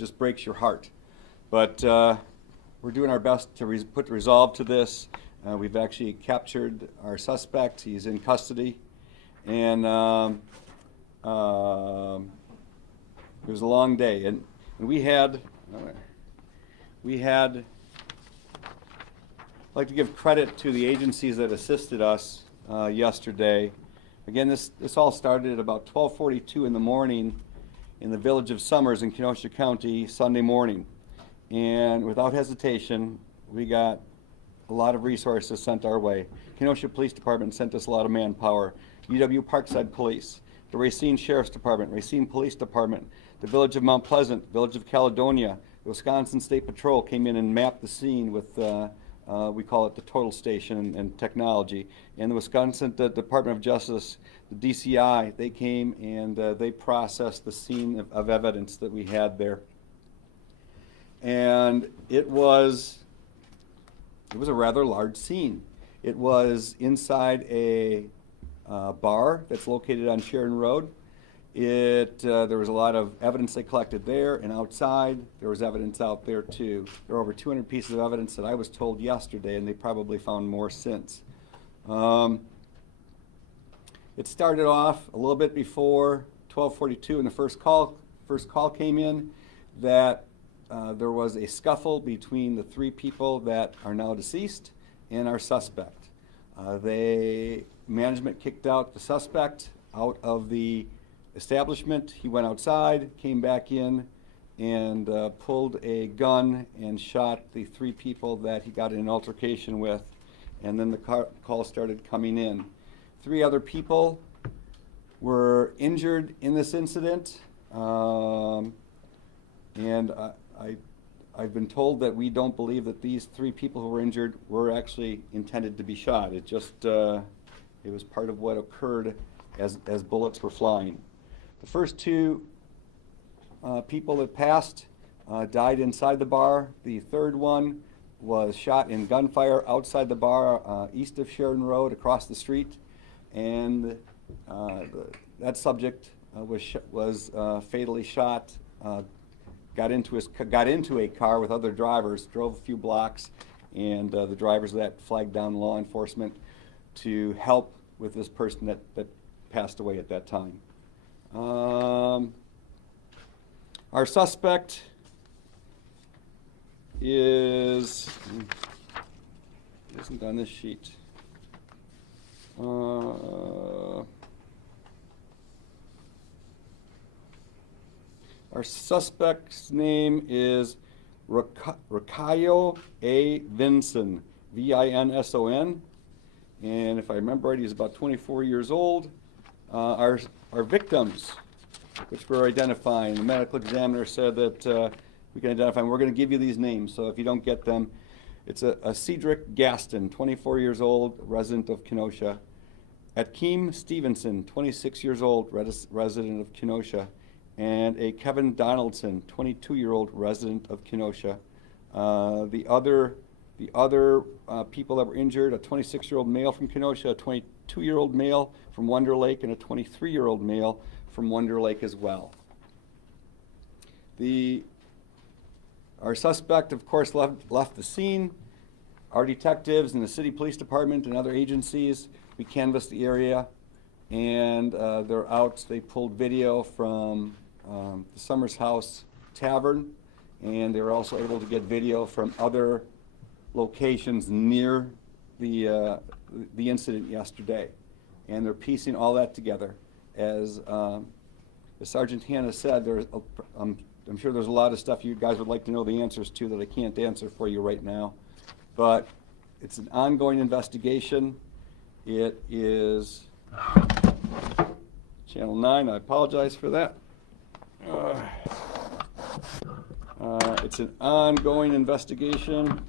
just breaks your heart. But we're doing our best to put resolve to this. We've actually captured our suspect. He's in custody. And it was a long day. And we had, I'd like to give credit to the agencies that assisted us yesterday. Again, this all started at about 12:42 in the morning in the village of Somers in Kenosha County, Sunday morning. And without hesitation, we got a lot of resources sent our way. Kenosha Police Department sent us a lot of manpower. UW Parkside Police, the Racine Sheriff's Department, Racine Police Department, the Village of Mount Pleasant, Village of Caledonia, the Wisconsin State Patrol came in and mapped the scene with, we call it the total station and technology. And the Wisconsin Department of Justice, the DCI, they came and they processed the scene of evidence that we had there. And it was a rather large scene. It was inside a bar that's located on Sheridan Road. There was a lot of evidence they collected there, and outside there was evidence out there too. There were over 200 pieces of evidence that I was told yesterday, and they probably found more since. It started off a little bit before 12:42, and the first call came in that there was a scuffle between the three people that are now deceased and our suspect. Management kicked out the suspect out of the establishment. He went outside, came back in, and pulled a gun and shot the three people that he got in an altercation with. And then the call started coming in. 3 other people were injured in this incident. And I've been told that we don't believe that these 3 people who were injured were actually intended to be shot. It just, it was part of what occurred as bullets were flying. The first 2 people that passed died inside the bar. The third one was shot in gunfire outside the bar, east of Sheridan Road, across the street. And that subject was fatally shot. Got into a car with other drivers, drove a few blocks, and the drivers of that flagged down law enforcement to help with this person that passed away at that time. Our suspect isn't on this sheet. Our suspect's name is Rakayo A. Vinson, V-I-N-S-O-N, and if I remember right, he's about 24 years old. Our victims, which we're identifying, the medical examiner said that we can identify them. We're going to give you these names, so if you don't get them, it's a Cedric Gaston, 24 years old, resident of Kenosha. Atkeem Stevenson, 26 years old, resident of Kenosha. And a Kevin Donaldson, 22-year-old resident of Kenosha. The other people that were injured, a 26-year-old male from Kenosha, a 22-year-old male from Wonder Lake, and a 23-year-old male from Wonder Lake as well. Our suspect, of course, left the scene. Our detectives and the city police department and other agencies, we canvassed the area, and they're out. They pulled video from the Somers House Tavern, and they were also able to get video from other locations near the incident yesterday. And they're piecing all that together. As Sergeant Hannah said, I'm sure there's a lot of stuff you guys would like to know the answers to that I can't answer for you right now. But it's an ongoing investigation. It is Channel 9, I apologize for that. It's an ongoing investigation.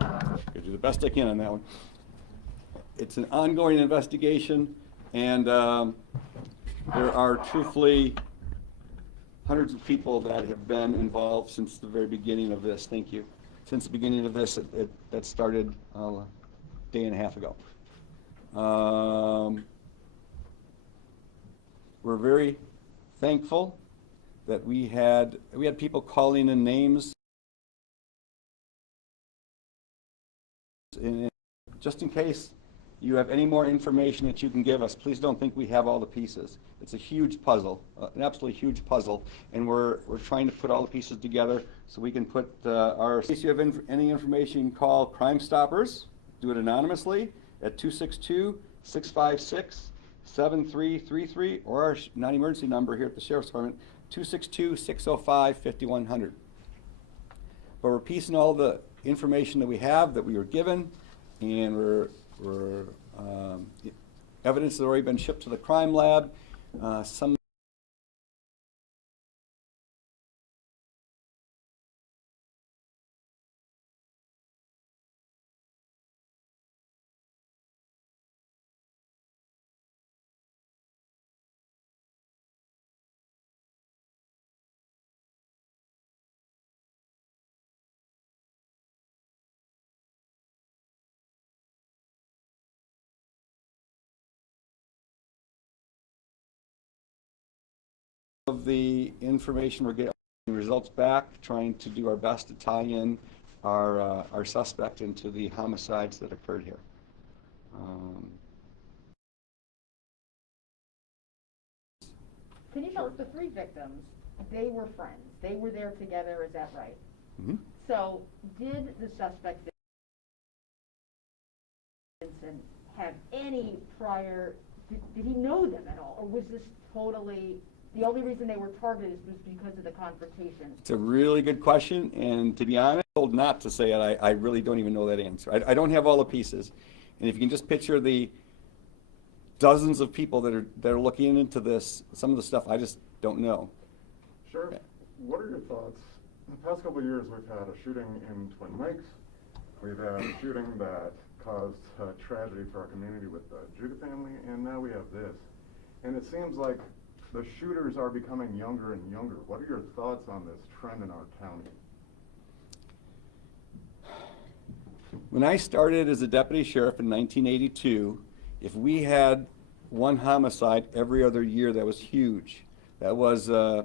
I'll do the best I can on that one. It's an ongoing investigation, and there are truthfully hundreds of people that have been involved since the very beginning of this. Thank you. Since the beginning of this, that started a day and a half ago. we're very thankful that we had people calling in names, and just in case you have any more information that you can give us, please don't think we have all the pieces. It's a huge puzzle, an absolutely huge puzzle, and we're trying to put all the pieces together so we can put our. In case you have any information, you can call Crime Stoppers. Do it anonymously at 262-656-7333, or our non-emergency number here at the Sheriff's Department, 262-605-5100. But we're piecing all the information that we have, that we were given, and we're evidence has already been shipped to the crime lab. Some of the information we're getting results back, trying to do our best to tie in our suspect into the homicides that occurred here. Can you tell us the three victims, they were friends, they were there together, is that right? Mm-hmm. So did the suspect Vincent have any prior, did he know them at all, or was this totally, the only reason they were targeted was because of the confrontation? It's a really good question, and to be honest, I'm told not to say it. I really don't even know that answer. I don't have all the pieces, and if you can just picture the dozens of people that are looking into this, some of the stuff I just don't know. Sheriff, what are your thoughts? In the past couple of years, we've had a shooting in Twin Lakes. We've had a shooting that caused tragedy for our community with the Judah family, and now we have this. And it seems like the shooters are becoming younger and younger. What are your thoughts on this trend in our county? When I started as a deputy sheriff in 1982, if we had one homicide every other year, that was huge. That was, I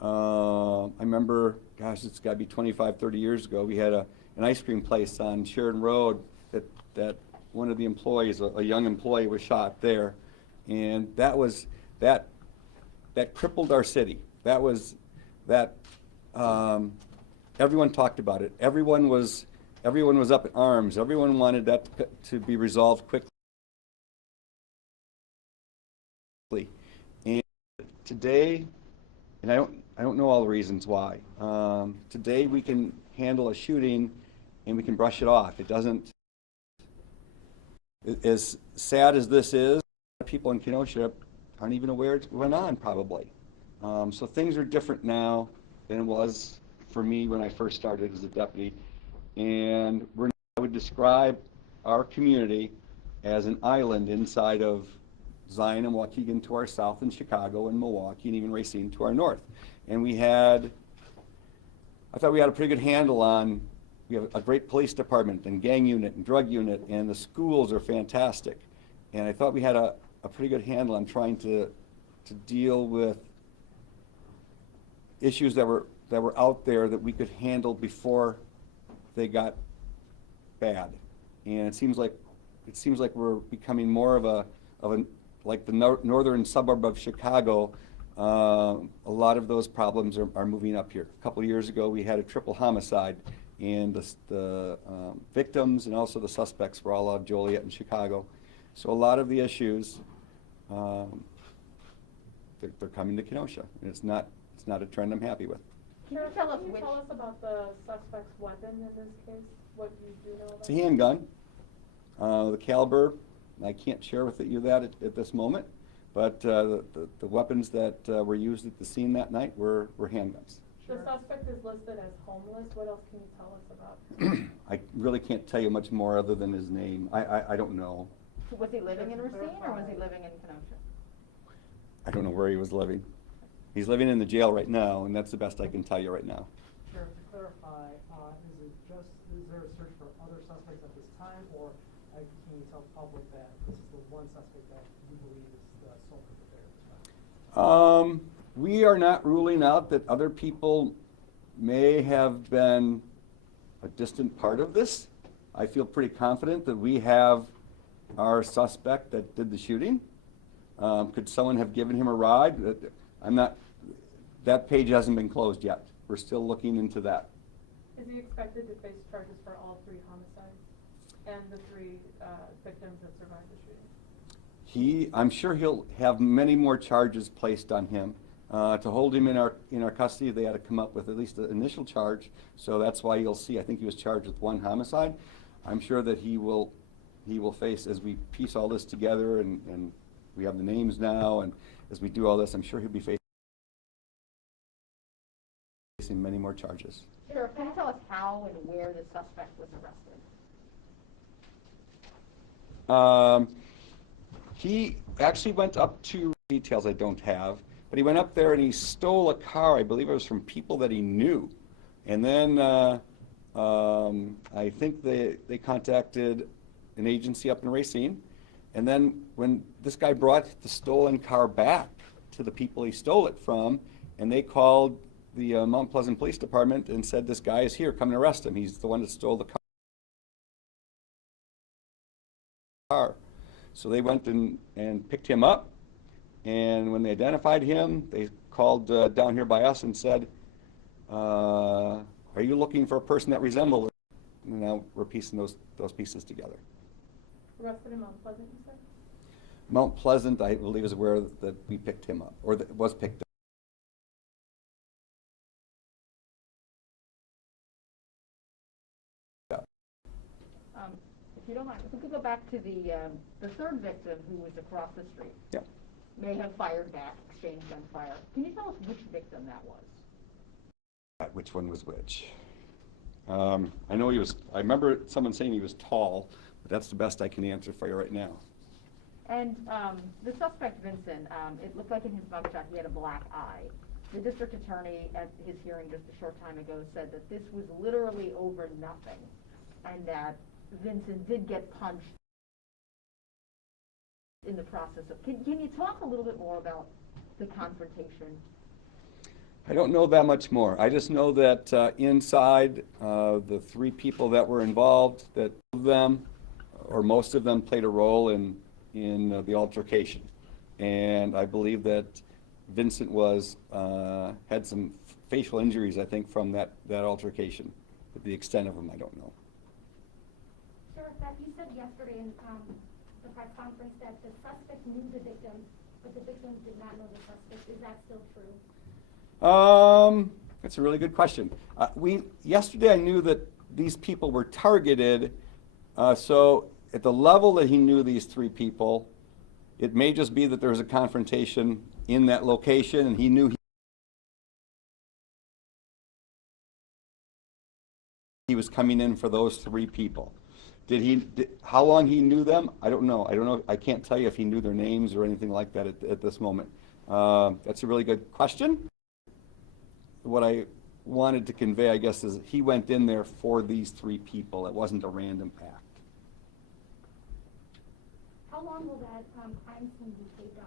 remember, gosh, it's got to be 25, 30 years ago, we had an ice cream place on Sheridan Road that one of the employees, a young employee, was shot there. And that crippled our city. Everyone talked about it. Everyone was up in arms. Everyone wanted that to be resolved quickly. And today, and I don't know all the reasons why. Today we can handle a shooting and we can brush it off. It doesn't. As sad as this is, people in Kenosha aren't even aware it went on, probably. So things are different now than it was for me when I first started as a deputy. And I would describe our community as an island inside of Zion and Waukegan to our south, and Chicago and Milwaukee, and even Racine to our north. And I thought we had a pretty good handle on, we have a great police department and gang unit and drug unit, and the schools are fantastic. And I thought we had a pretty good handle on trying to deal with issues that were out there that we could handle before they got bad. And it seems like we're becoming more of a like the northern suburb of Chicago. A lot of those problems are moving up here. A couple of years ago, we had a triple homicide, and the victims and also the suspects were all out of Joliet and Chicago. So a lot of the issues, they're coming to Kenosha, and it's not a trend I'm happy with. Can you tell us about the suspect's weapon in this case? What you do know about It's a handgun. The caliber, I can't share with you that at this moment, but the weapons that were used at the scene that night were handguns. The suspect is listed as homeless. What else can you tell us about him? I really can't tell you much more other than his name. I don't know. Was he living in Racine or was he living in Kenosha? I don't know where he was living. He's living in the jail right now, and that's the best I can tell you right now. Sheriff, to clarify, is there a search for other suspects at this time, or can you tell the public that this is the one suspect that you believe is the sole perpetrator at this We are not ruling out that other people may have been a distant part of this. I feel pretty confident that we have our suspect that did the shooting. Could someone have given him a ride? That page hasn't been closed yet. We're still looking into that. Is he expected to face charges for all 3 homicides and the 3 victims that survived the shooting? I'm sure he'll have many more charges placed on him. To hold him in our custody, they had to come up with at least an initial charge. So that's why you'll see, I think he was charged with 1 homicide. I'm sure that he will face, as we piece all this together and we have the names now, and as we do all this, I'm sure he'll be facing many more charges. Sheriff, can you tell us how and where the suspect was arrested? He actually went up to details I don't have, but he went up there and he stole a car. I believe it was from people that he knew. And then I think they contacted an agency up in Racine. And then when this guy brought the stolen car back to the people he stole it from, and they called the Mount Pleasant Police Department and said, this guy is here, come and arrest him. He's the one that stole the car. So they went and picked him up, and when they identified him, they called down here by us and said, are you looking for a person that resembles? And now we're piecing those pieces together. Arrested in Mount Pleasant, you said? Mount Pleasant, I believe, is where that we picked him up, or that was picked up. If you don't mind, if we could go back to the 3rd victim who was across the street. Yeah. May have fired back, exchanged gunfire. Can you tell us which victim that was? Which one was which? I know I remember someone saying he was tall, but that's the best I can answer for you right now. And the suspect, Vincent, it looked like in his mugshot he had a black eye. The district attorney at his hearing just a short time ago said that this was literally over nothing, and that Vincent did get punched in the process of. Can you talk a little bit more about the confrontation? I don't know that much more. I just know that inside the 3 people that were involved, that them or most of them played a role in the altercation, and I believe that Vincent had some facial injuries, I think, from that altercation. But the extent of them, I don't know. Sheriff, you said yesterday in the press conference that the suspect knew the victim, but the victim did not know the suspect. Is that still true? That's a really good question. Yesterday I knew that these people were targeted, so at the level that he knew these 3 people, it may just be that there was a confrontation in that location, and he knew he was coming in for those 3 people. How long he knew them? I don't know. I can't tell you if he knew their names or anything like that at this moment. That's a really good question. What I wanted to convey, I guess, is he went in there for these 3 people. It wasn't a random act. How long will that crime scene be taped off?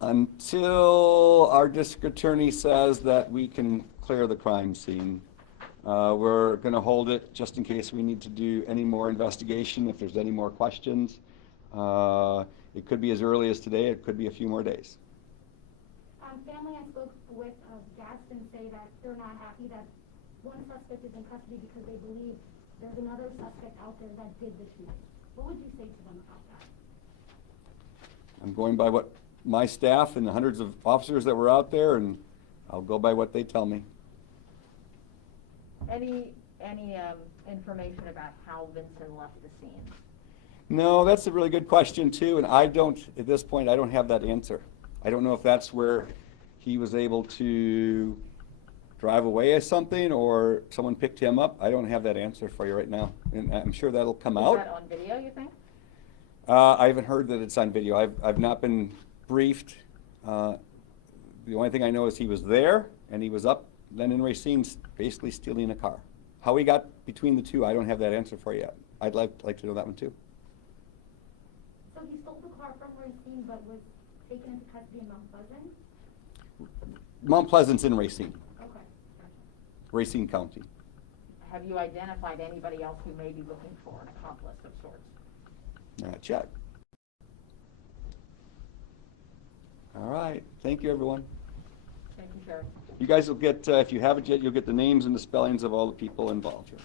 Until our district attorney says that we can clear the crime scene. We're going to hold it just in case we need to do any more investigation, if there's any more questions. It could be as early as today. It could be a few more days. Family I spoke with Gaston say that they're not happy that one suspect is in custody because they believe there's another suspect out there that did the shooting. What would you say to them about that? I'm going by what my staff and the hundreds of officers that were out there, and I'll go by what they tell me. Any information about how Vincent left the scene? No, that's a really good question too, and at this point, I don't have that answer. I don't know if that's where he was able to drive away or something, or someone picked him up. I don't have that answer for you right now, and I'm sure that'll come out. Is that on video, you think? I haven't heard that it's on video. I've not been briefed. The only thing I know is he was there, and he was up then in Racine basically stealing a car. How he got between the 2, I don't have that answer for you yet. I'd like to know that one too. So he stole the car from Racine, but was taken into custody in Mount Pleasant? Mount Pleasant's in Racine, Okay. Racine County. Have you identified anybody else who may be looking for an accomplice of sorts? Not yet. All right, thank you, everyone. Thank you, Sheriff. You guys will get, if you haven't yet, you'll get the names and the spellings of all the people involved here.